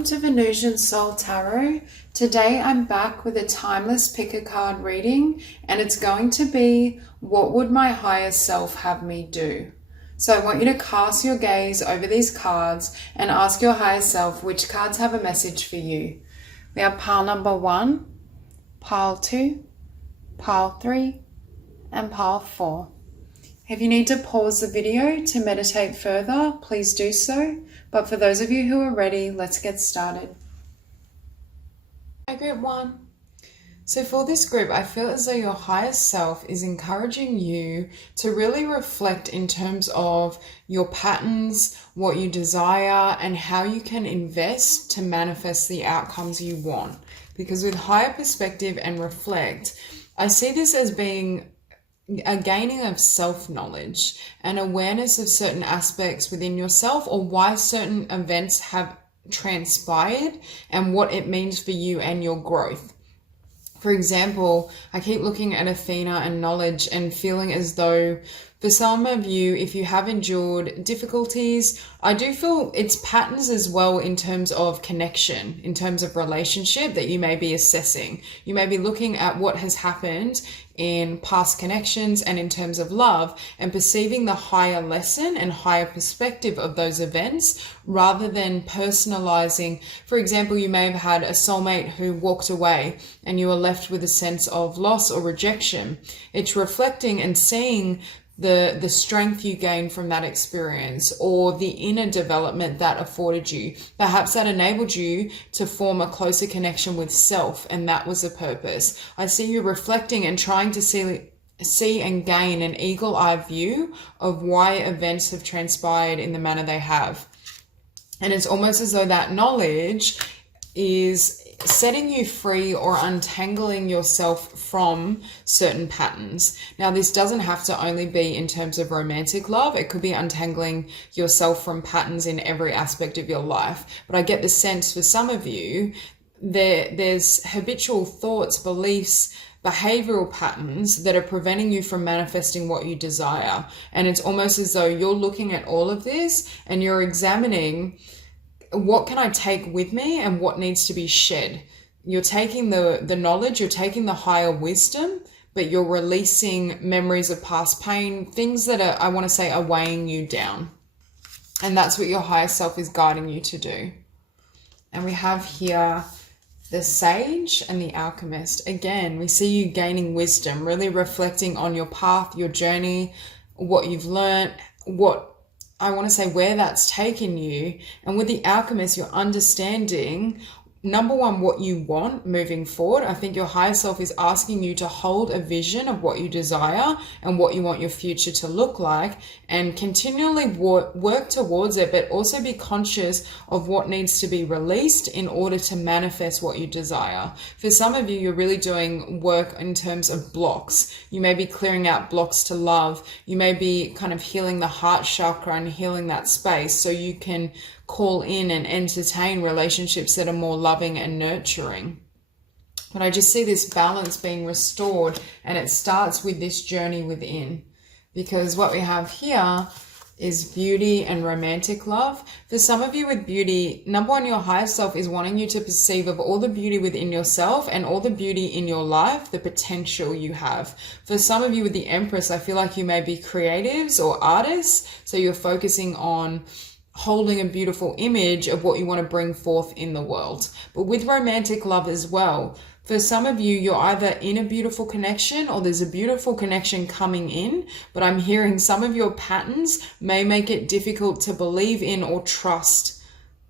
Welcome to Venusian Soul Tarot. Today I'm back with a timeless pick a card reading, and it's going to be, what would my higher self have me do? So I want you to cast your gaze over these cards and ask your higher self which cards have a message for you. We have pile number 1, pile 2, pile 3, and pile 4. If you need to pause the video to meditate further, please do so. But for those of you who are ready, let's get started. Group 1. So for this group, I feel as though your higher self is encouraging you to really reflect in terms of your patterns, what you desire, and how you can invest to manifest the outcomes you want. Because with higher perspective and reflect, I see this as being a gaining of self-knowledge and awareness of certain aspects within yourself, or why certain events have transpired and what it means for you and your growth. For example, I keep looking at Athena and knowledge and feeling as though for some of you, if you have endured difficulties, I do feel it's patterns as well in terms of connection, in terms of relationship that you may be assessing. You may be looking at what has happened in past connections and in terms of love, and perceiving the higher lesson and higher perspective of those events rather than personalizing. For example, you may have had a soulmate who walked away and you were left with a sense of loss or rejection. It's reflecting and seeing the strength you gained from that experience, or the inner development that afforded you. Perhaps that enabled you to form a closer connection with self, and that was the purpose. I see you reflecting and trying to see and gain an eagle-eye view of why events have transpired in the manner they have. And it's almost as though that knowledge is setting you free or untangling yourself from certain patterns. Now, this doesn't have to only be in terms of romantic love. It could be untangling yourself from patterns in every aspect of your life. But I get the sense for some of you, there's habitual thoughts, beliefs, behavioral patterns that are preventing you from manifesting what you desire. And it's almost as though you're looking at all of this and you're examining, what can I take with me and what needs to be shed? You're taking the knowledge, you're taking the higher wisdom, but you're releasing memories of past pain, things that are, I want to say, are weighing you down. And that's what your higher self is guiding you to do. And we have here the Sage and the Alchemist. Again, we see you gaining wisdom, really reflecting on your path, your journey, what you've learned, where that's taken you. And with the Alchemist, you're understanding, number one, what you want moving forward. I think your higher self is asking you to hold a vision of what you desire and what you want your future to look like, and continually work towards it, but also be conscious of what needs to be released in order to manifest what you desire. For some of you, you're really doing work in terms of blocks. You may be clearing out blocks to love. You may be kind of healing the heart chakra and healing that space so you can call in and entertain relationships that are more loving and nurturing. But I just see this balance being restored, and it starts with this journey within. Because what we have here is beauty and romantic love. For some of you with beauty, number one, your higher self is wanting you to perceive of all the beauty within yourself and all the beauty in your life, the potential you have. For some of you with the Empress, I feel like you may be creatives or artists, so you're focusing on holding a beautiful image of what you want to bring forth in the world. But with romantic love as well, for some of you, you're either in a beautiful connection or there's a beautiful connection coming in, but I'm hearing some of your patterns may make it difficult to believe in or trust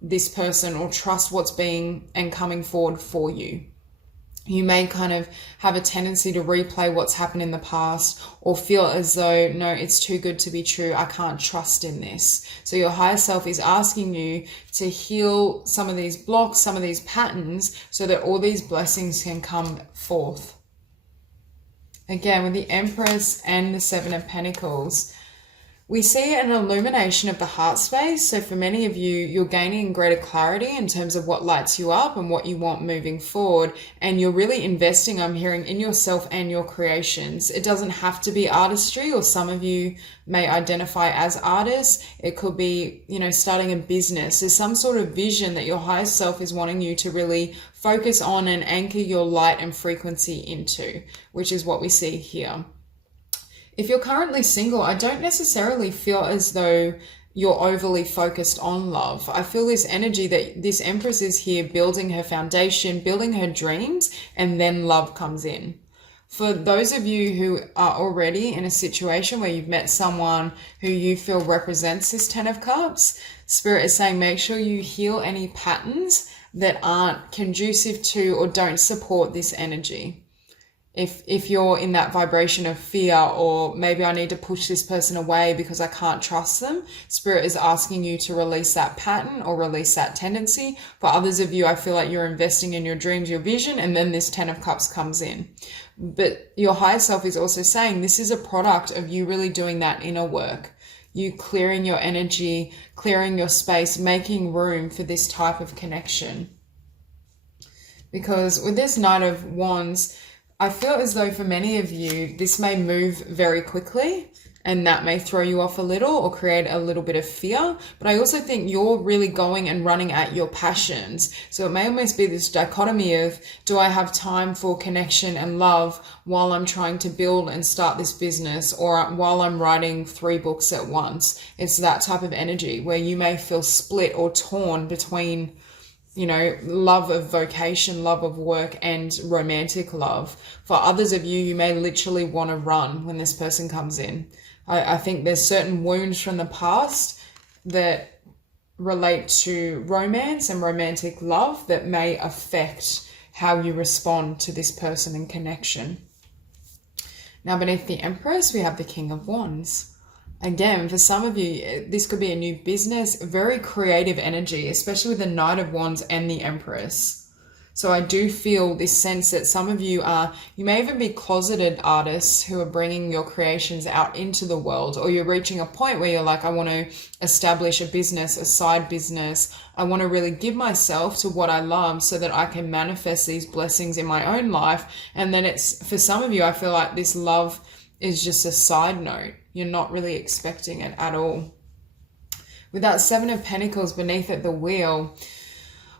this person, or trust what's being and coming forward for you. You may kind of have a tendency to replay what's happened in the past, or feel as though, no, it's too good to be true. I can't trust in this. So your higher self is asking you to heal some of these blocks, some of these patterns, so that all these blessings can come forth. Again, with the Empress and the Seven of Pentacles, We see an illumination of the heart space. So for many of you, you're gaining greater clarity in terms of what lights you up and what you want moving forward. And you're really investing, I'm hearing, in yourself and your creations. It doesn't have to be artistry, or some of you may identify as artists. It could be, starting a business. There's some sort of vision that your higher self is wanting you to really focus on and anchor your light and frequency into, which is what we see here. If you're currently single, I don't necessarily feel as though you're overly focused on love. I feel this energy that this Empress is here building her foundation, building her dreams, and then love comes in. For those of you who are already in a situation where you've met someone who you feel represents this Ten of Cups, Spirit is saying make sure you heal any patterns that aren't conducive to or don't support this energy. If you're in that vibration of fear, or maybe I need to push this person away because I can't trust them, Spirit is asking you to release that pattern or release that tendency. For others of you, I feel like you're investing in your dreams, your vision, and then this Ten of Cups comes in. But your higher self is also saying this is a product of you really doing that inner work. You clearing your energy, clearing your space, making room for this type of connection. Because with this Knight of Wands, I feel as though for many of you, this may move very quickly, and that may throw you off a little or create a little bit of fear. But I also think you're really going and running at your passions. So it may almost be this dichotomy of, do I have time for connection and love while I'm trying to build and start this business, or while I'm writing 3 books at once? It's that type of energy where you may feel split or torn between love of vocation, love of work, and romantic love. For others of you, you may literally want to run when this person comes in. I think there's certain wounds from the past that relate to romance and romantic love that may affect how you respond to this person in connection. Now, beneath the Empress, we have the King of Wands. Again, for some of you, this could be a new business, very creative energy, especially with the Knight of Wands and the Empress. So I do feel this sense that some of you you may even be closeted artists who are bringing your creations out into the world, or you're reaching a point where you're like, I want to establish a business, a side business. I want to really give myself to what I love so that I can manifest these blessings in my own life. And then for some of you, I feel like this love is just a side note. You're not really expecting it at all. With that Seven of Pentacles beneath it, the Wheel,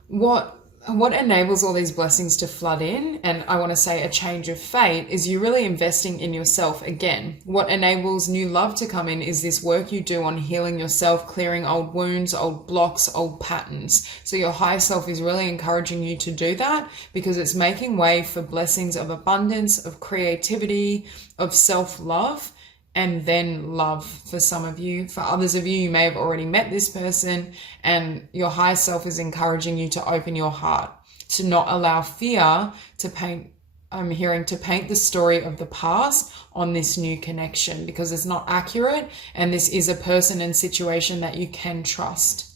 what enables all these blessings to flood in, and I want to say a change of fate, is you really investing in yourself again. What enables new love to come in is this work you do on healing yourself, clearing old wounds, old blocks, old patterns. So your higher self is really encouraging you to do that, because it's making way for blessings of abundance, of creativity, of self-love, and then love for some of you. For others of you, you may have already met this person, and your higher self is encouraging you to open your heart, to not allow fear to paint, I'm hearing, to paint the story of the past on this new connection, because it's not accurate, and this is a person and situation that you can trust.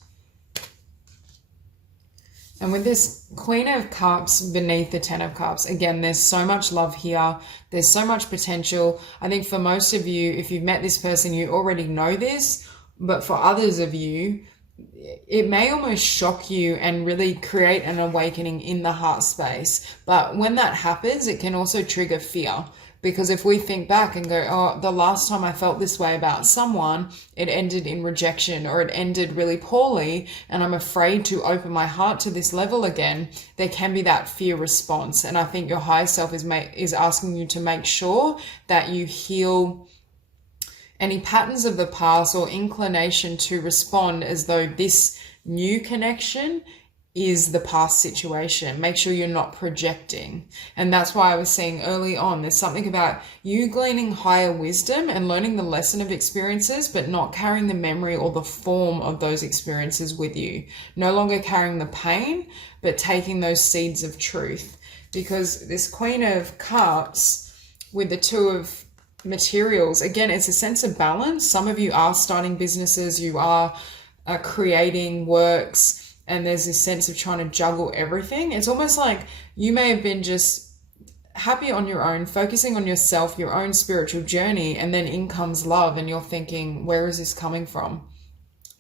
And with this Queen of Cups beneath the Ten of Cups, again, there's so much love here. There's so much potential. I think for most of you, if you've met this person, you already know this. But for others of you, it may almost shock you and really create an awakening in the heart space. But when that happens, it can also trigger fear. Because if we think back and go, oh, the last time I felt this way about someone, it ended in rejection, or it ended really poorly, and I'm afraid to open my heart to this level again, there can be that fear response. And I think your higher self is asking you to make sure that you heal any patterns of the past or inclination to respond as though this new connection is the past situation. Make sure you're not projecting. And that's why I was saying early on, there's something about you gleaning higher wisdom and learning the lesson of experiences, but not carrying the memory or the form of those experiences with you. No longer carrying the pain, but taking those seeds of truth. Because this Queen of Cups with the Two of Materials, again, it's a sense of balance. Some of you are starting businesses, you are creating works, and there's this sense of trying to juggle everything. It's almost like you may have been just happy on your own, focusing on yourself, your own spiritual journey, and then in comes love and you're thinking, where is this coming from?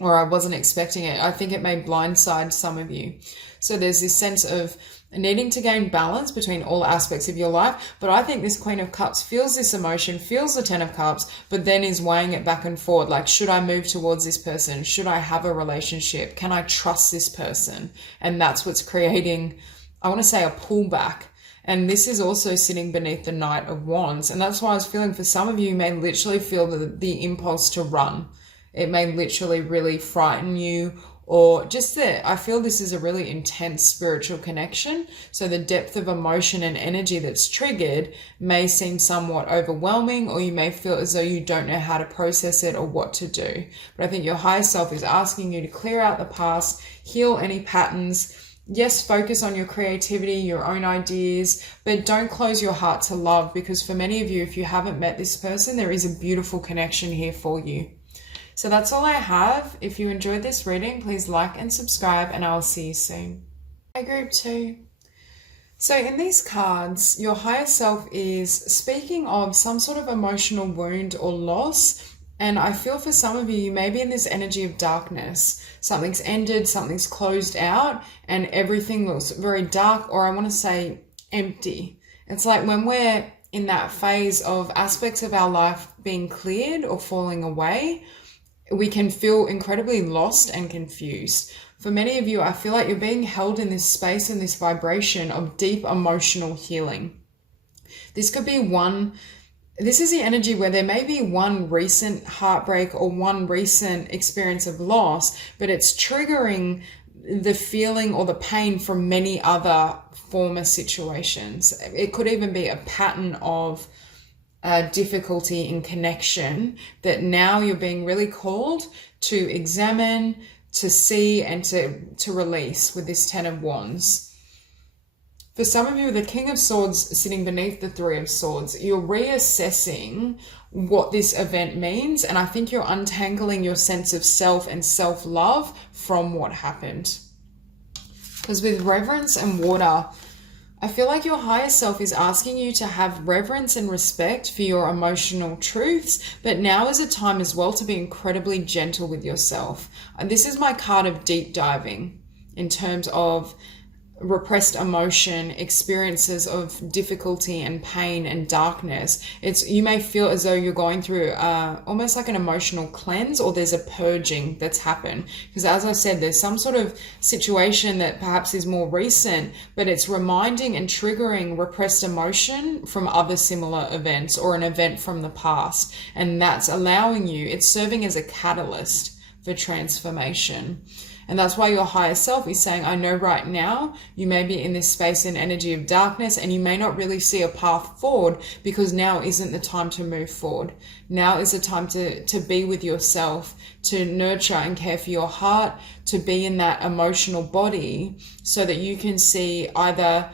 Or I wasn't expecting it. I think it may blindside some of you. So there's this sense of needing to gain balance between all aspects of your life. But I think this Queen of Cups feels this emotion, feels the Ten of Cups, but then is weighing it back and forward. Like, should I move towards this person? Should I have a relationship? Can I trust this person? And that's what's creating, I want to say, a pullback. And this is also sitting beneath the Knight of Wands. And that's why I was feeling for some of you, you may literally feel the impulse to run. It may literally really frighten you, or just that I feel this is a really intense spiritual connection. So the depth of emotion and energy that's triggered may seem somewhat overwhelming, or you may feel as though you don't know how to process it or what to do. But I think your higher self is asking you to clear out the past, heal any patterns. Yes, focus on your creativity, your own ideas, but don't close your heart to love, because for many of you, if you haven't met this person, there is a beautiful connection here for you. So that's all I have. If you enjoyed this reading, please like and subscribe, and I'll see you soon. Hi, group 2. So in these cards, your higher self is speaking of some sort of emotional wound or loss. And I feel for some of you, you may be in this energy of darkness. Something's ended, something's closed out, and everything looks very dark, or I want to say empty. It's like when we're in that phase of aspects of our life being cleared or falling away, we can feel incredibly lost and confused. For many of you, I feel like you're being held in this space and this vibration of deep emotional healing. This could be this is the energy where there may be one recent heartbreak or one recent experience of loss, but it's triggering the feeling or the pain from many other former situations. It could even be a pattern of difficulty in connection that now you're being really called to examine, to see, and to release with this Ten of Wands. For some of you, the King of Swords sitting beneath the Three of Swords, you're reassessing what this event means, and I think you're untangling your sense of self and self-love from what happened. Because with reverence and water, I feel like your higher self is asking you to have reverence and respect for your emotional truths, but now is a time as well to be incredibly gentle with yourself. And this is my card of deep diving in terms of repressed emotion, experiences of difficulty and pain and darkness. You may feel as though you're going through almost like an emotional cleanse, or there's a purging that's happened. Because as I said, there's some sort of situation that perhaps is more recent, but it's reminding and triggering repressed emotion from other similar events or an event from the past. And that's allowing you, it's serving as a catalyst for transformation. And that's why your higher self is saying, I know right now you may be in this space and energy of darkness, and you may not really see a path forward, because now isn't the time to move forward. Now is the time to be with yourself, to nurture and care for your heart, to be in that emotional body so that you can see either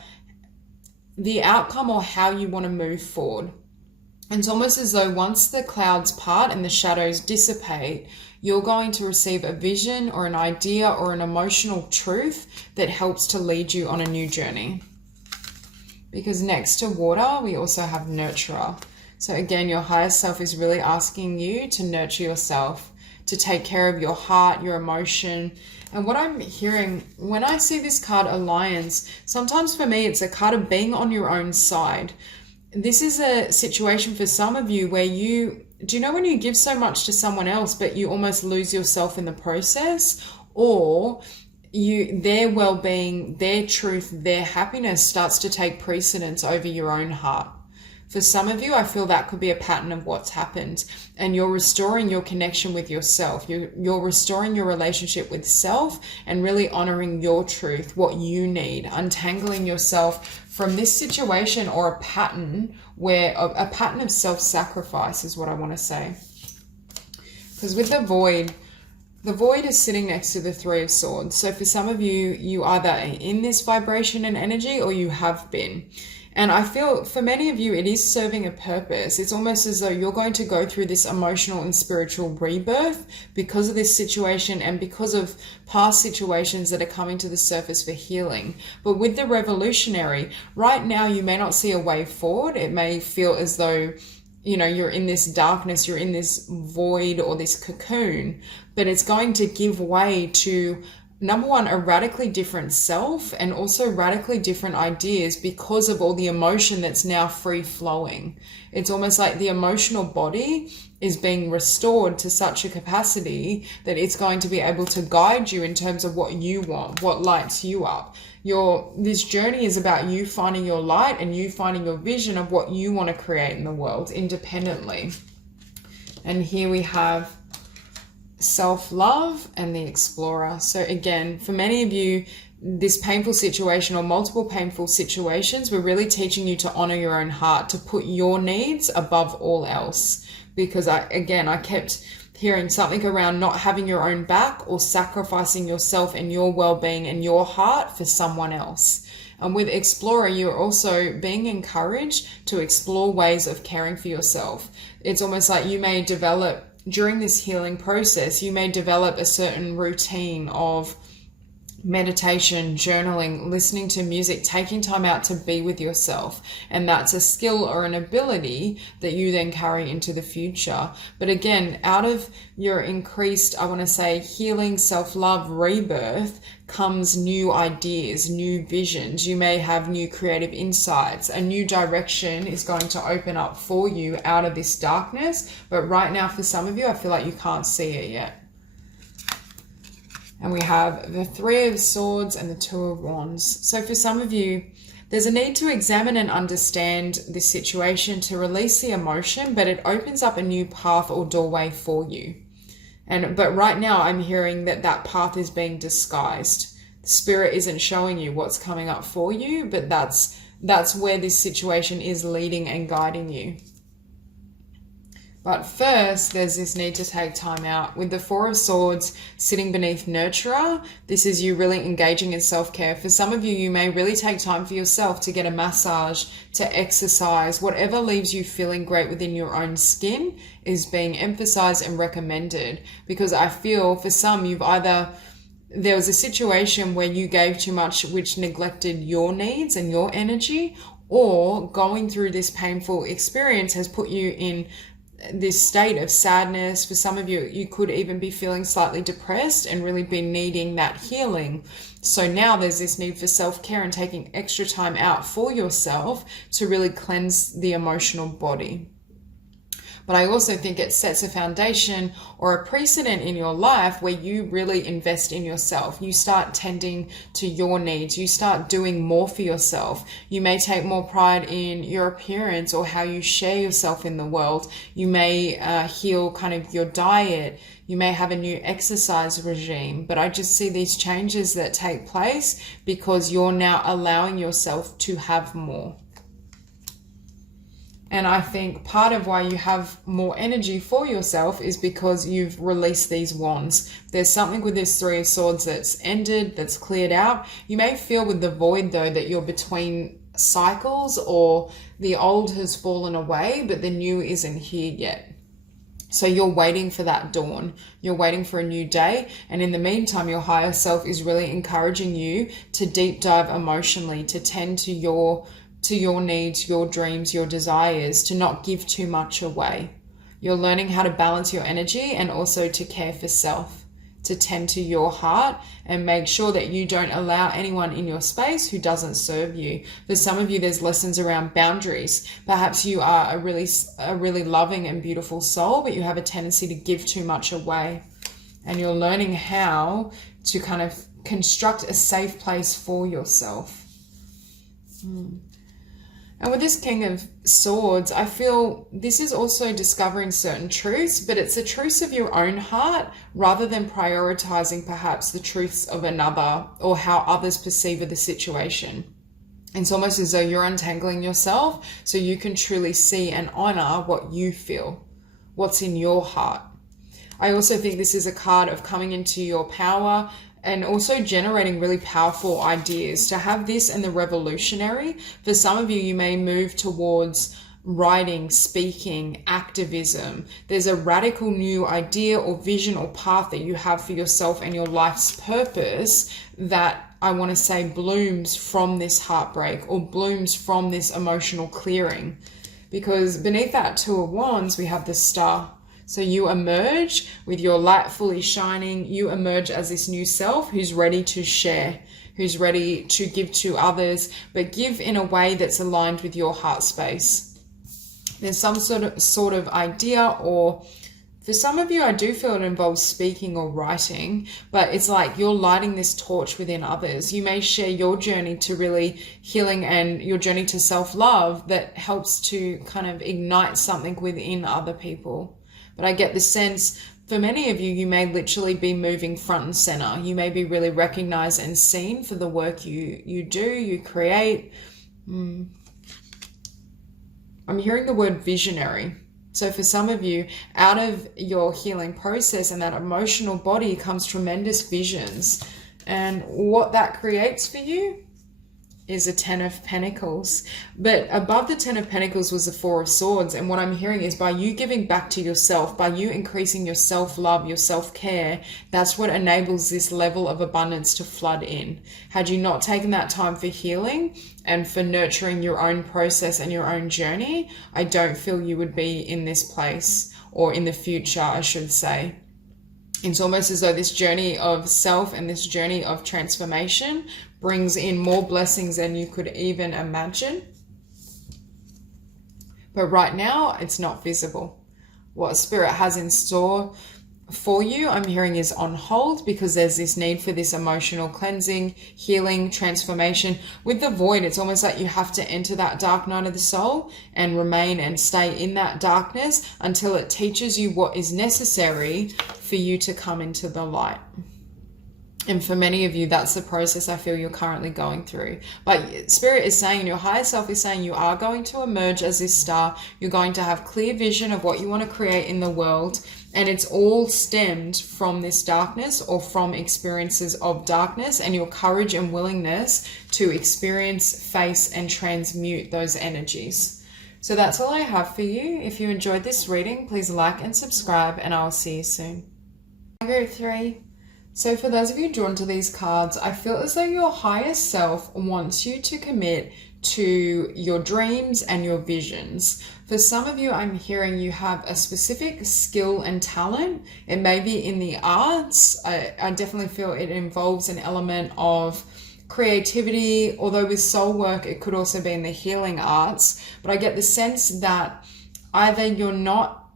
the outcome or how you want to move forward. And it's almost as though once the clouds part and the shadows dissipate, you're going to receive a vision or an idea or an emotional truth that helps to lead you on a new journey. Because next to water, we also have nurturer. So again, your higher self is really asking you to nurture yourself, to take care of your heart, your emotion. And what I'm hearing, when I see this card Alliance, sometimes for me, it's a card of being on your own side. This is a situation for some of you where do you know when you give so much to someone else, but you almost lose yourself in the process? Or their well-being, their truth, their happiness starts to take precedence over your own heart. For some of you, I feel that could be a pattern of what's happened, and you're restoring your connection with yourself. You're restoring your relationship with self and really honoring your truth, what you need, untangling yourself from this situation or a pattern a pattern of self-sacrifice is what I want to say. Because with the Void, The void is sitting next to the Three of Swords. So for some of you, you either are in this vibration and energy or you have been. And I feel for many of you, it is serving a purpose. It's almost as though you're going to go through this emotional and spiritual rebirth because of this situation and because of past situations that are coming to the surface for healing. But with the revolutionary, right now, you may not see a way forward. It may feel as though, you know, you're in this darkness, you're in this void or this cocoon, but it's going to give way to, number one, a radically different self and also radically different ideas because of all the emotion that's now free flowing. It's almost like the emotional body is being restored to such a capacity that it's going to be able to guide you in terms of what you want, what lights you up. This journey is about you finding your light and you finding your vision of what you want to create in the world independently. And here we have self-love and the explorer. So again, for many of you, this painful situation or multiple painful situations, we're really teaching you to honor your own heart, to put your needs above all else. Because I kept hearing something around not having your own back or sacrificing yourself and your well-being and your heart for someone else. And with Explorer, you're also being encouraged to explore ways of caring for yourself. It's almost like you may develop, during this healing process, you may develop a certain routine of meditation, journaling, listening to music, taking time out to be with yourself. And that's a skill or an ability that you then carry into the future. But again, out of your increased, I want to say, healing, self-love, rebirth, comes new ideas, new visions. You may have new creative insights. A new direction is going to open up for you out of this darkness. But right now, for some of you, I feel like you can't see it yet. And we have the Three of Swords and the Two of Wands. So for some of you, there's a need to examine and understand this situation to release the emotion, but it opens up a new path or doorway for you. But right now I'm hearing that that path is being disguised. Spirit isn't showing you what's coming up for you, but that's where this situation is leading and guiding you. But first, there's this need to take time out. With the Four of Swords sitting beneath Nurturer, this is you really engaging in self-care. For some of you, you may really take time for yourself to get a massage, to exercise. Whatever leaves you feeling great within your own skin is being emphasized and recommended. Because I feel for some, there was a situation where you gave too much, which neglected your needs and your energy, or going through this painful experience has put you in this state of sadness. For some of you, you could even be feeling slightly depressed and really be needing that healing. So now there's this need for self-care and taking extra time out for yourself to really cleanse the emotional body. But I also think it sets a foundation or a precedent in your life where you really invest in yourself. You start tending to your needs. You start doing more for yourself. You may take more pride in your appearance or how you share yourself in the world. You may heal kind of your diet. You may have a new exercise regime. But I just see these changes that take place because you're now allowing yourself to have more. And I think part of why you have more energy for yourself is because you've released these wands. There's something with this Three of Swords that's ended, that's cleared out. You may feel with the void, though, that you're between cycles or the old has fallen away, but the new isn't here yet. So you're waiting for that dawn. You're waiting for a new day. And in the meantime, your higher self is really encouraging you to deep dive emotionally, to tend to your needs, your dreams, your desires, to not give too much away. You're learning how to balance your energy and also to care for self, to tend to your heart and make sure that you don't allow anyone in your space who doesn't serve you. For some of you, there's lessons around boundaries. Perhaps you are a really loving and beautiful soul, but you have a tendency to give too much away. And you're learning how to kind of construct a safe place for yourself. And with this King of Swords, I feel this is also discovering certain truths, but it's the truths of your own heart rather than prioritizing perhaps the truths of another or how others perceive of the situation. It's almost as though you're untangling yourself so you can truly see and honor what you feel, what's in your heart. I also think this is a card of coming into your power and also generating really powerful ideas. To have this and the revolutionary, for some of you, you may move towards writing, speaking, activism. There's a radical new idea or vision or path that you have for yourself and your life's purpose that I want to say blooms from this heartbreak or blooms from this emotional clearing. Because beneath that Two of Wands, we have the Star. So you emerge with your light fully shining. You emerge as this new self who's ready to share, who's ready to give to others, but give in a way that's aligned with your heart space. There's some sort of idea, or for some of you, I do feel it involves speaking or writing, but it's like you're lighting this torch within others. You may share your journey to really healing and your journey to self-love that helps to kind of ignite something within other people. But I get the sense for many of you, you may literally be moving front and center. You may be really recognized and seen for the work you do, you create. I'm hearing the word visionary. So for some of you, out of your healing process and that emotional body comes tremendous visions. And what that creates for you is a Ten of Pentacles. But above the Ten of Pentacles was the Four of Swords. And what I'm hearing is by you giving back to yourself, by you increasing your self-love, your self-care, that's what enables this level of abundance to flood in. Had you not taken that time for healing and for nurturing your own process and your own journey, I don't feel you would be in this place, or in the future, I should say. It's almost as though this journey of self and this journey of transformation brings in more blessings than you could even imagine. But right now, it's not visible. What Spirit has in store for you, I'm hearing, is on hold, because there's this need for this emotional cleansing, healing, transformation. With the Void, it's almost like you have to enter that dark night of the soul and remain and stay in that darkness until it teaches you what is necessary for you to come into the light. And for many of you, that's the process I feel you're currently going through. But Spirit is saying, your higher self is saying, you are going to emerge as this star. You're going to have clear vision of what you want to create in the world. And it's all stemmed from this darkness, or from experiences of darkness, and your courage and willingness to experience, face, and transmute those energies. So that's all I have for you. If you enjoyed this reading, please like and subscribe, and I'll see you soon. Group 3. So for those of you drawn to these cards, I feel as though your higher self wants you to commit to your dreams and your visions. For some of you, I'm hearing you have a specific skill and talent. It may be in the arts. I definitely feel it involves an element of creativity, although with soul work, it could also be in the healing arts. But I get the sense that either you're not,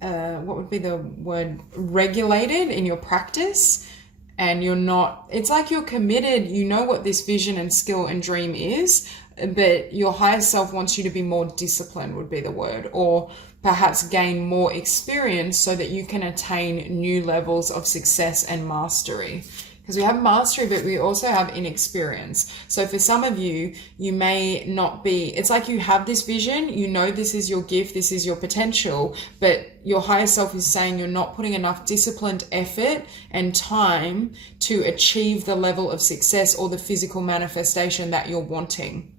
what would be the word, regulated in your practice, and you're not, it's like you're committed, you know what this vision and skill and dream is, but your higher self wants you to be more disciplined, would be the word, or perhaps gain more experience so that you can attain new levels of success and mastery. Because we have mastery, but we also have inexperience. So for some of you, you may not be, it's like you have this vision, you know this is your gift, this is your potential, but your higher self is saying you're not putting enough disciplined effort and time to achieve the level of success or the physical manifestation that you're wanting.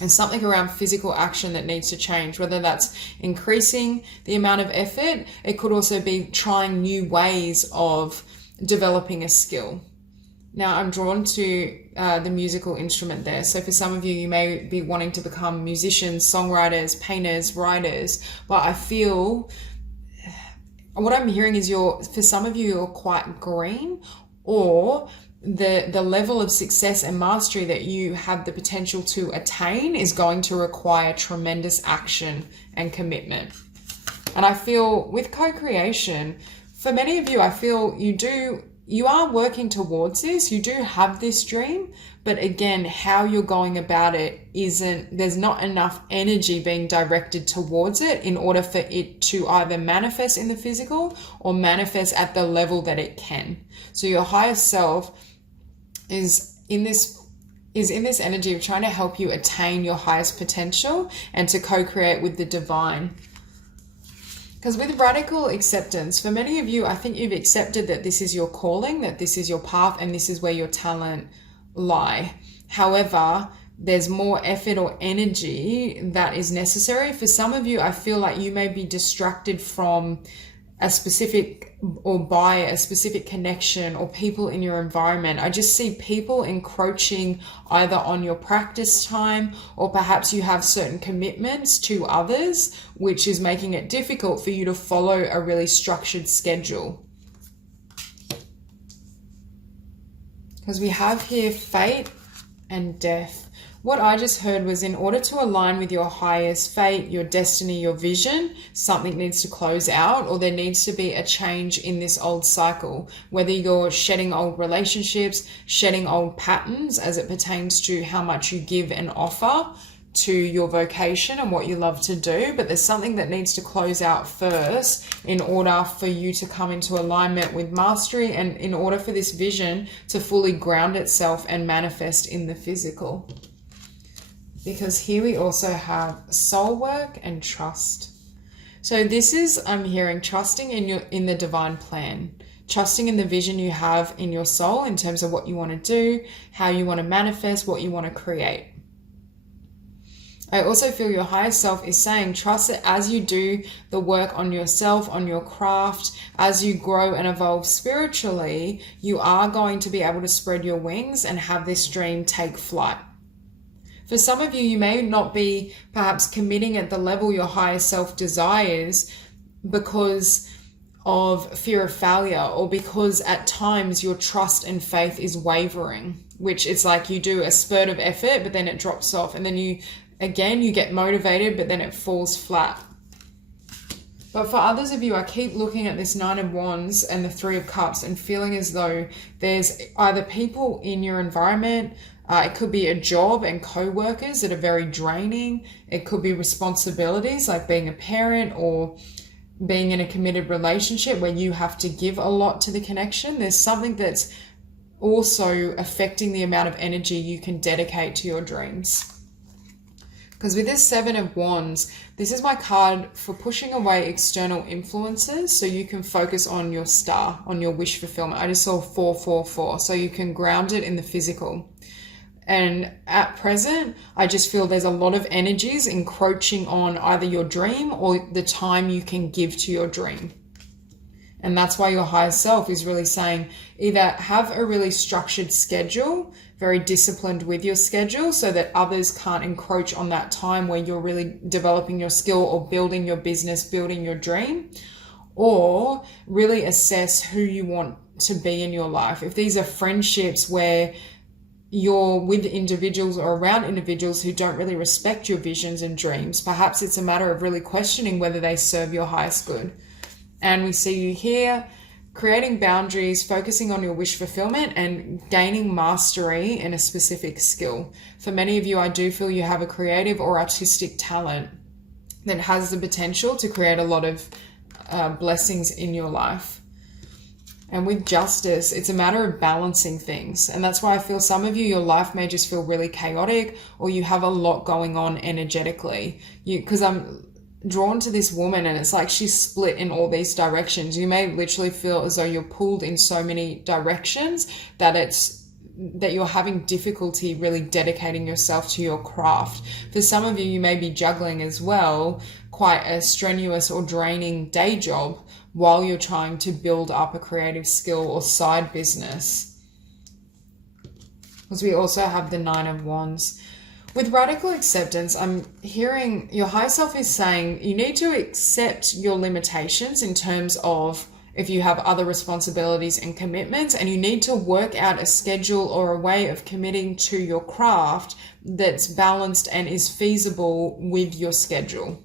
And something around physical action that needs to change, whether that's increasing the amount of effort, it could also be trying new ways of developing a skill. Now, I'm drawn to the musical instrument there. So for some of you, you may be wanting to become musicians, songwriters, painters, writers. But I feel, what I'm hearing is for some of you, you're quite green, or the level of success and mastery that you have the potential to attain is going to require tremendous action and commitment. And I feel with co-creation, for many of you, I feel you are working towards this. You do have this dream, but again, how you're going about it there's not enough energy being directed towards it in order for it to either manifest in the physical or manifest at the level that it can. So your higher self is in this energy of trying to help you attain your highest potential and to co-create with the divine. Because with radical acceptance, for many of you, I think you've accepted that this is your calling, that this is your path, and this is where your talent lie. However, there's more effort or energy that is necessary. For some of you, I feel like you may be distracted from a specific or by a specific connection or people in your environment. I just see people encroaching either on your practice time, or perhaps you have certain commitments to others, which is making it difficult for you to follow a really structured schedule. Because we have here fate and death. What I just heard was, in order to align with your highest fate, your destiny, your vision, something needs to close out, or there needs to be a change in this old cycle. Whether you're shedding old relationships, shedding old patterns as it pertains to how much you give and offer to your vocation and what you love to do, but there's something that needs to close out first in order for you to come into alignment with mastery, and in order for this vision to fully ground itself and manifest in the physical. Because here we also have soul work and trust. So this is, I'm hearing, trusting in the divine plan, trusting in the vision you have in your soul in terms of what you want to do, how you want to manifest, what you want to create. I also feel your higher self is saying, trust it as you do the work on yourself, on your craft, as you grow and evolve spiritually, you are going to be able to spread your wings and have this dream take flight. For some of you, you may not be perhaps committing at the level your higher self desires because of fear of failure, or because at times your trust and faith is wavering, which it's like you do a spurt of effort, but then it drops off, and then you get motivated, but then it falls flat. But for others of you, I keep looking at this Nine of Wands and the Three of Cups and feeling as though there's either people in your environment, it could be a job and co-workers that are very draining. It could be responsibilities like being a parent or being in a committed relationship where you have to give a lot to the connection. There's something that's also affecting the amount of energy you can dedicate to your dreams. Because with this Seven of Wands, this is my card for pushing away external influences so you can focus on your star, on your wish fulfillment. I just saw 444, so you can ground it in the physical. And at present, I just feel there's a lot of energies encroaching on either your dream or the time you can give to your dream. And that's why your higher self is really saying, either have a really structured schedule, very disciplined with your schedule so that others can't encroach on that time where you're really developing your skill or building your business, building your dream, or really assess who you want to be in your life. If these are friendships where you're with individuals or around individuals who don't really respect your visions and dreams, perhaps it's a matter of really questioning whether they serve your highest good. And we see you here creating boundaries, focusing on your wish fulfillment and gaining mastery in a specific skill. For many of you, I do feel you have a creative or artistic talent that has the potential to create a lot of blessings in your life. And with justice, it's a matter of balancing things. And that's why I feel some of you, your life may just feel really chaotic, or you have a lot going on energetically. Because I'm drawn to this woman and it's like she's split in all these directions. You may literally feel as though you're pulled in so many directions that you're having difficulty really dedicating yourself to your craft. For some of you, you may be juggling as well quite a strenuous or draining day job while you're trying to build up a creative skill or side business. Because we also have the Nine of Wands. With radical acceptance, I'm hearing your higher self is saying you need to accept your limitations in terms of if you have other responsibilities and commitments, and you need to work out a schedule or a way of committing to your craft that's balanced and is feasible with your schedule.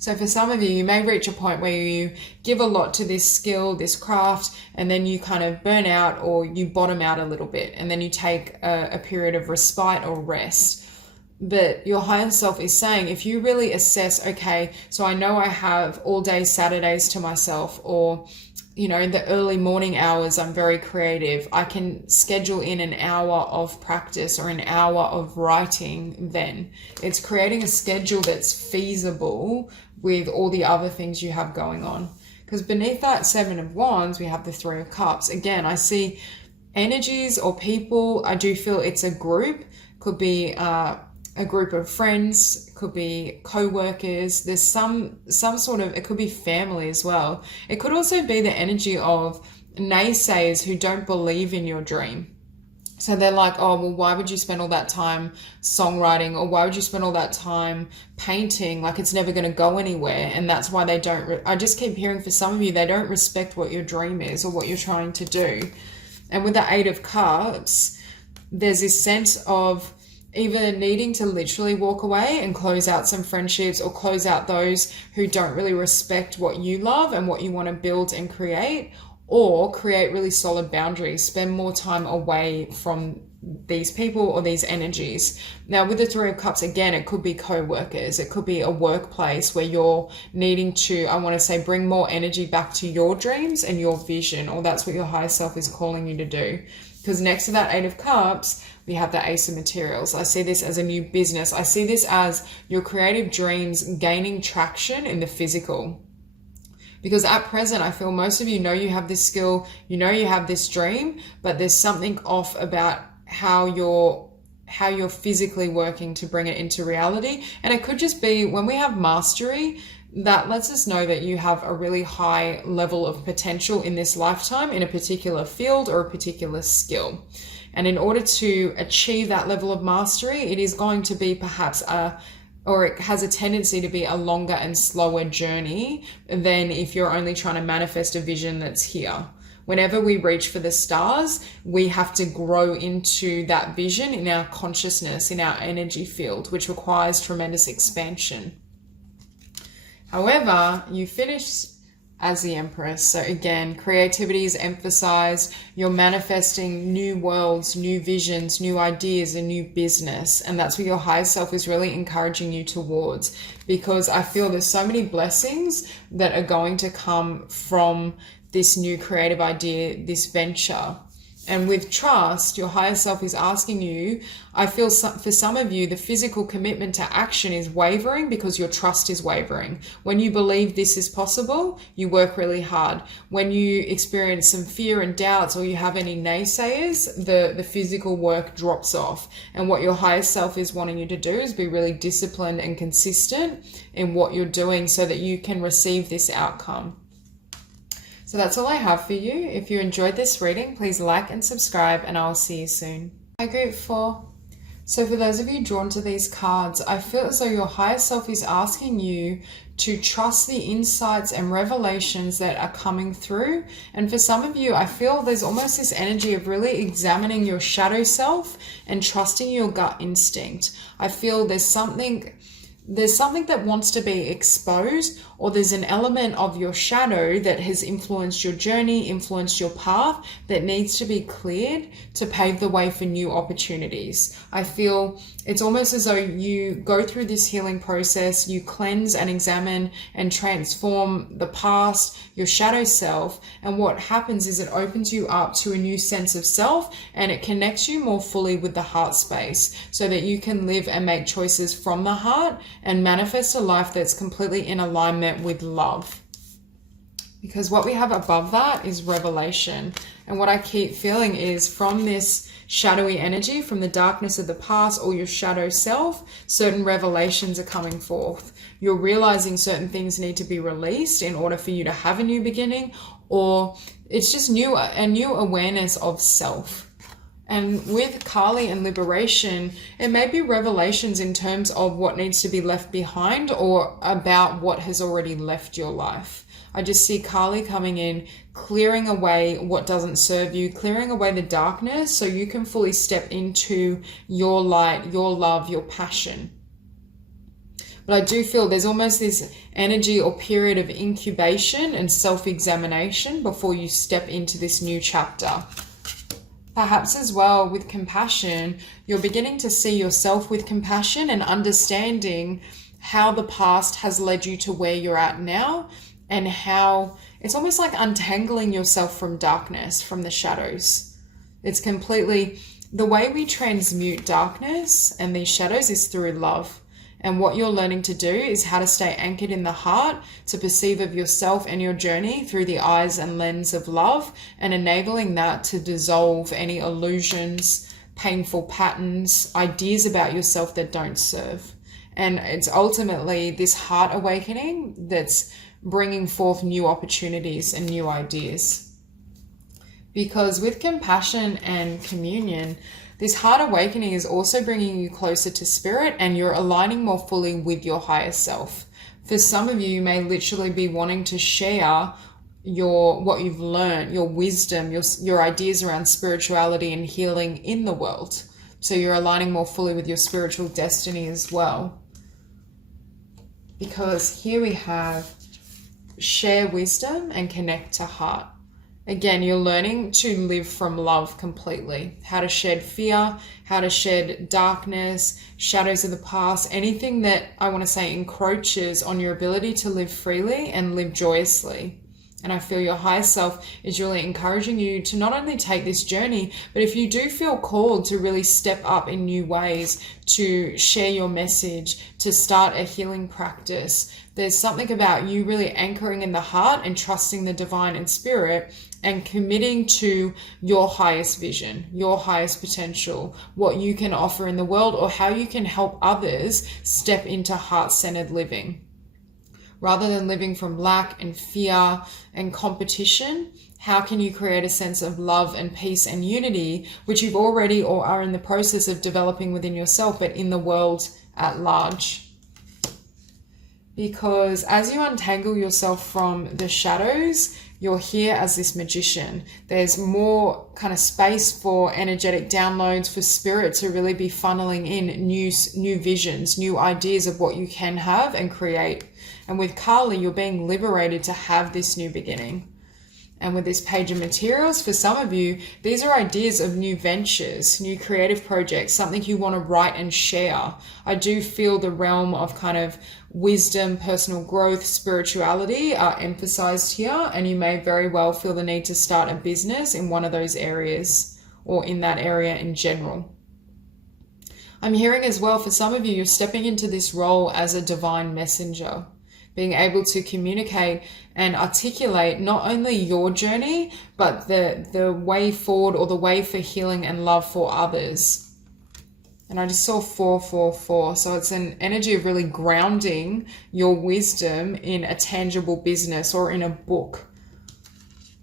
So for some of you, you may reach a point where you give a lot to this skill, this craft, and then you kind of burn out or you bottom out a little bit, and then you take a period of respite or rest. But your higher self is saying, if you really assess, okay, so I know I have all day Saturdays to myself, or in the early morning hours, I'm very creative. I can schedule in an hour of practice or an hour of writing then. It's creating a schedule that's feasible with all the other things you have going on. Because beneath that Seven of Wands, we have the Three of Cups. Again, I see energies or people. I do feel it's a group. Could be a group of friends, could be co-workers. There's some sort of, it could be family as well. It could also be the energy of naysayers who don't believe in your dream. So they're like, oh, well, why would you spend all that time songwriting, or why would you spend all that time painting? Like, it's never going to go anywhere. And that's why they don't, I just keep hearing for some of you, they don't respect what your dream is or what you're trying to do. And with the Eight of Cups, there's this sense of either needing to literally walk away and close out some friendships, or close out those who don't really respect what you love and what you want to build and create, or create really solid boundaries, spend more time away from these people or these energies. Now with the Three of Cups, again, it could be co-workers, it could be a workplace where you're needing to, I want to say, bring more energy back to your dreams and your vision, or that's what your higher self is calling you to do. Because next to that Eight of Cups, we have the Ace of Materials. I see this as a new business. I see this as your creative dreams gaining traction in the physical. Because at present, I feel most of you know you have this skill, you know you have this dream, but there's something off about how you're physically working to bring it into reality. And it could just be when we have mastery, that lets us know that you have a really high level of potential in this lifetime in a particular field or a particular skill. And in order to achieve that level of mastery, it is going to be perhaps it has a tendency to be a longer and slower journey than if you're only trying to manifest a vision that's here. Whenever we reach for the stars, we have to grow into that vision in our consciousness, in our energy field, which requires tremendous expansion. However, you finish as the Empress. So again, creativity is emphasized. You're manifesting new worlds, new visions, new ideas, and new business. And that's what your higher self is really encouraging you towards, because I feel there's so many blessings that are going to come from this new creative idea, this venture. And with trust, your higher self is asking you, I feel for some of you, the physical commitment to action is wavering because your trust is wavering. When you believe this is possible, you work really hard. When you experience some fear and doubts, or you have any naysayers, the physical work drops off. And what your higher self is wanting you to do is be really disciplined and consistent in what you're doing so that you can receive this outcome. So that's all I have for you. If you enjoyed this reading, please like and subscribe, and I'll see you soon. Hi, Group 4. So for those of you drawn to these cards, I feel as though your higher self is asking you to trust the insights and revelations that are coming through. And for some of you, I feel there's almost this energy of really examining your shadow self and trusting your gut instinct. I feel there's something that wants to be exposed, or there's an element of your shadow that has influenced your journey, influenced your path, that needs to be cleared to pave the way for new opportunities. I feel it's almost as though you go through this healing process, you cleanse and examine and transform the past, your shadow self, and what happens is it opens you up to a new sense of self, and it connects you more fully with the heart space so that you can live and make choices from the heart and manifest a life that's completely in alignment with love. Because what we have above that is revelation. And what I keep feeling is from this shadowy energy, from the darkness of the past or your shadow self, certain revelations are coming forth. You're realizing certain things need to be released in order for you to have a new beginning, or it's just a new awareness of self. And with Kali and liberation, it may be revelations in terms of what needs to be left behind, or about what has already left your life. I just see Kali coming in, clearing away what doesn't serve you, clearing away the darkness so you can fully step into your light, your love, your passion. But I do feel there's almost this energy or period of incubation and self-examination before you step into this new chapter. Perhaps as well with compassion, you're beginning to see yourself with compassion and understanding how the past has led you to where you're at now, and how it's almost like untangling yourself from darkness, from the shadows. It's completely, the way we transmute darkness and these shadows is through love. And what you're learning to do is how to stay anchored in the heart, to perceive of yourself and your journey through the eyes and lens of love, and enabling that to dissolve any illusions, painful patterns, ideas about yourself that don't serve. And it's ultimately this heart awakening that's bringing forth new opportunities and new ideas. Because with compassion and communion, this heart awakening is also bringing you closer to spirit, and you're aligning more fully with your higher self. For some of you, you may literally be wanting to share what you've learned, your wisdom, your ideas around spirituality and healing in the world. So you're aligning more fully with your spiritual destiny as well. Because here we have share wisdom and connect to heart. Again, you're learning to live from love completely. How to shed fear, how to shed darkness, shadows of the past, anything that I want to say encroaches on your ability to live freely and live joyously. And I feel your higher self is really encouraging you to not only take this journey, but if you do feel called to really step up in new ways, to share your message, to start a healing practice, there's something about you really anchoring in the heart and trusting the divine and spirit and committing to your highest vision, your highest potential, what you can offer in the world, or how you can help others step into heart-centered living. Rather than living from lack and fear and competition, how can you create a sense of love and peace and unity, which you've already or are in the process of developing within yourself, but in the world at large? Because as you untangle yourself from the shadows, you're here as this magician. There's more kind of space for energetic downloads, for spirit to really be funneling in new visions, new ideas of what you can have and create. And with Kali, you're being liberated to have this new beginning. And with this page of materials, for some of you, these are ideas of new ventures, new creative projects, something you want to write and share. I do feel the realm of kind of wisdom, personal growth, spirituality are emphasized here, and you may very well feel the need to start a business in one of those areas or in that area in general. I'm hearing as well, for some of you, you're stepping into this role as a divine messenger, being able to communicate and articulate not only your journey, but the way forward or the way for healing and love for others. And I just saw 444. So it's an energy of really grounding your wisdom in a tangible business or in a book.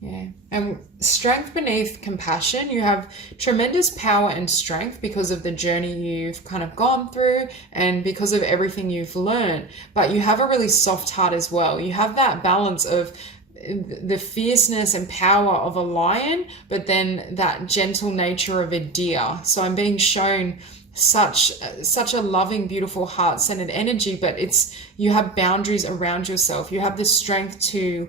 Yeah. And strength beneath compassion, you have tremendous power and strength because of the journey you've kind of gone through and because of everything you've learned. But you have a really soft heart as well. You have that balance of the fierceness and power of a lion, but then that gentle nature of a deer. So I'm being shown such a loving, beautiful, heart-centered energy, but you have boundaries around yourself. You have the strength to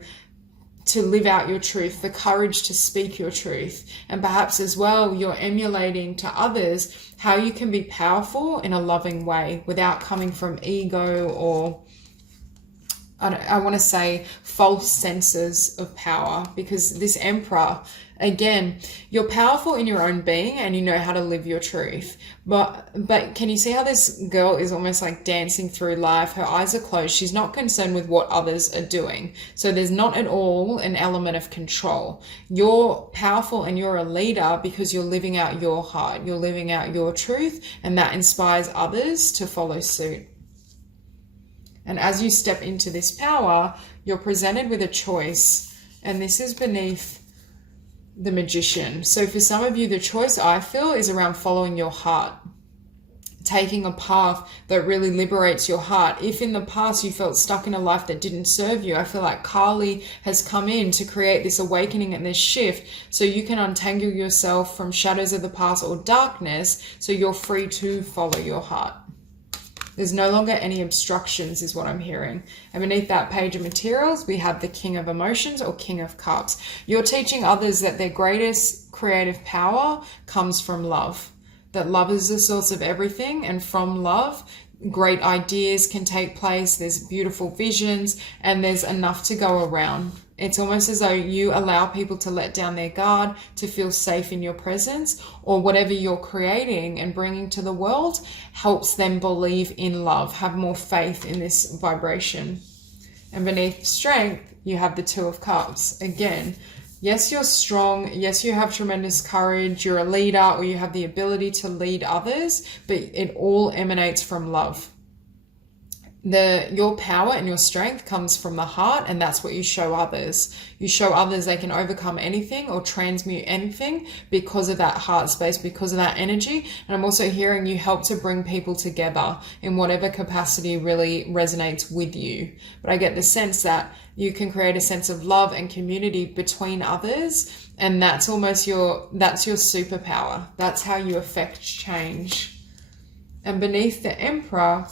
live out your truth, the courage to speak your truth. And perhaps as well, you're emulating to others how you can be powerful in a loving way without coming from ego or, I want to say, false senses of power. Because this Emperor, again, you're powerful in your own being and you know how to live your truth. But can you see how this girl is almost like dancing through life? Her eyes are closed. She's not concerned with what others are doing. So there's not at all an element of control. You're powerful and you're a leader because you're living out your heart. You're living out your truth, and that inspires others to follow suit. And as you step into this power, you're presented with a choice. And this is beneath the Magician. So for some of you, the choice I feel is around following your heart, taking a path that really liberates your heart. If in the past you felt stuck in a life that didn't serve you, I feel like Kali has come in to create this awakening and this shift so you can untangle yourself from shadows of the past or darkness, so you're free to follow your heart. There's no longer any obstructions is what I'm hearing. And beneath that page of materials, we have the King of Emotions or King of Cups. You're teaching others that their greatest creative power comes from love. That love is the source of everything, and from love, great ideas can take place, there's beautiful visions, and there's enough to go around. It's almost as though you allow people to let down their guard, to feel safe in your presence, or whatever you're creating and bringing to the world helps them believe in love, have more faith in this vibration. And beneath strength, you have the Two of Cups. Again, yes, you're strong. Yes, you have tremendous courage. You're a leader, or you have the ability to lead others, but it all emanates from love. Your power and your strength comes from the heart, and that's what you show others. You show others they can overcome anything or transmute anything because of that heart space, because of that energy. And I'm also hearing you help to bring people together in whatever capacity really resonates with you. But I get the sense that you can create a sense of love and community between others, and that's almost that's your superpower. That's how you affect change. And beneath the Emperor,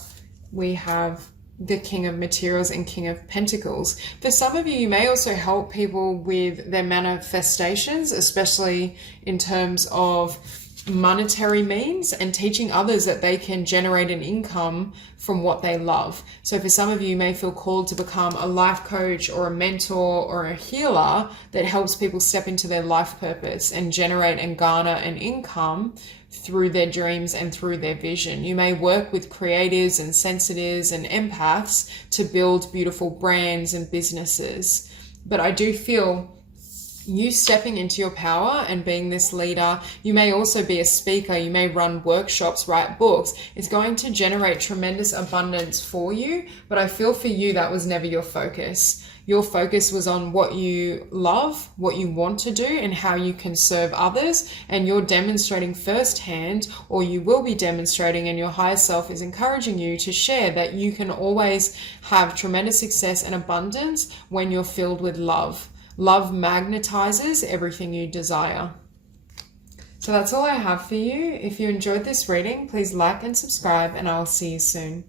we have the King of Materials and King of Pentacles. For some of you, you may also help people with their manifestations, especially in terms of monetary means, and teaching others that they can generate an income from what they love. So for some of you, you may feel called to become a life coach or a mentor or a healer that helps people step into their life purpose and generate and garner an income through their dreams and through their vision. You may work with creatives and sensitives and empaths to build beautiful brands and businesses. But I do feel you stepping into your power and being this leader, you may also be a speaker, you may run workshops, write books. It's going to generate tremendous abundance for you, but I feel for you that was never your focus. Your focus was on what you love, what you want to do, and how you can serve others. And you're demonstrating firsthand, or you will be demonstrating, and your higher self is encouraging you to share that you can always have tremendous success and abundance when you're filled with love. Love magnetizes everything you desire. So that's all I have for you. If you enjoyed this reading, please like and subscribe, and I'll see you soon.